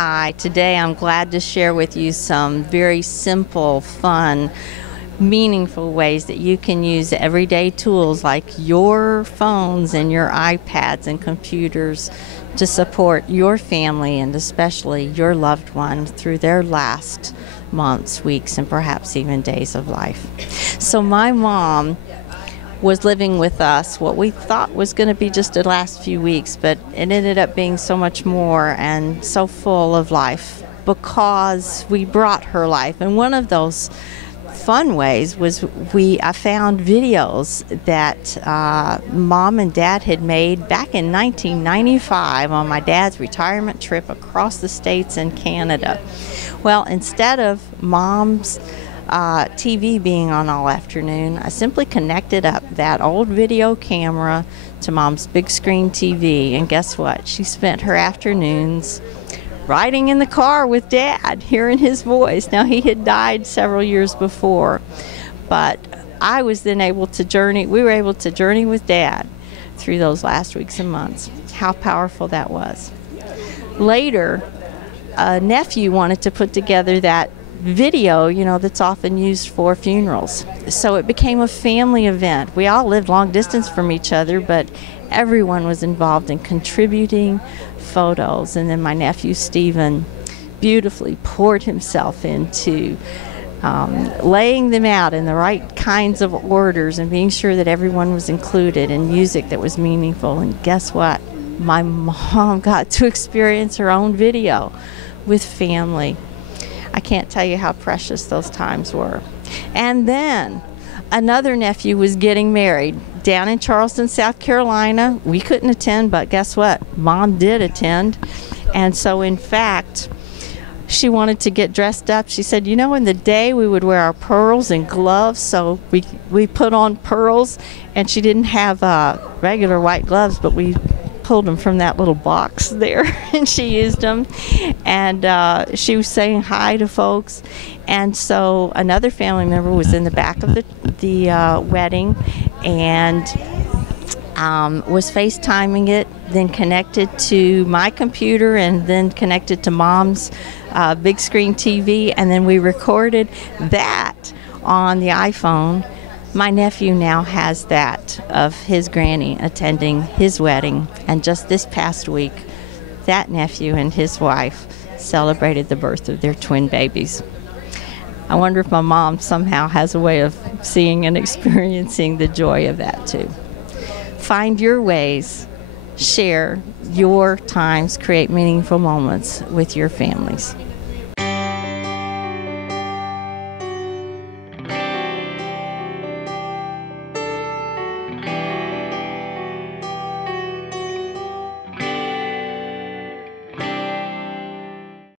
Hi, today I'm glad to share with you some very simple, fun, meaningful ways that you can use everyday tools like your phones and your iPads and computers to support your family and especially your loved one through their last months, weeks, and perhaps even days of life. So my mom was living with us what we thought was going to be just the last few weeks, but it ended up being so much more and so full of life because we brought her life. And one of those fun ways was I found videos that Mom and Dad had made back in 1995 on my dad's retirement trip across the States and Canada. Well, instead of Mom's TV being on all afternoon, I simply connected up that old video camera to Mom's big screen TV, and guess what? She spent her afternoons riding in the car with Dad, hearing his voice. Now, he had died several years before, but I was then able to journey, we were able to journey with Dad through those last weeks and months. How powerful that was. Later, a nephew wanted to put together that video, that's often used for funerals. So it became a family event. We all lived long distance from each other, but everyone was involved in contributing photos. And then my nephew Stephen beautifully poured himself into laying them out in the right kinds of orders and being sure that everyone was included in music that was meaningful. And guess what? My mom got to experience her own video with family. I can't tell you how precious those times were. And then another nephew was getting married down in Charleston, South Carolina. We couldn't attend, but guess what? Mom did attend. And so, in fact, she wanted to get dressed up. She said, in the day we would wear our pearls and gloves, so we put on pearls, and she didn't have regular white gloves, but we pulled them from that little box there and she used them, and she was saying hi to folks. And so another family member was in the back of the wedding and was FaceTiming it, then connected to my computer and then connected to Mom's big screen TV, and then we recorded that on the iPhone. My nephew now has that of his granny attending his wedding, and just this past week, that nephew and his wife celebrated the birth of their twin babies. I wonder if my mom somehow has a way of seeing and experiencing the joy of that too. Find your ways, share your times, create meaningful moments with your families.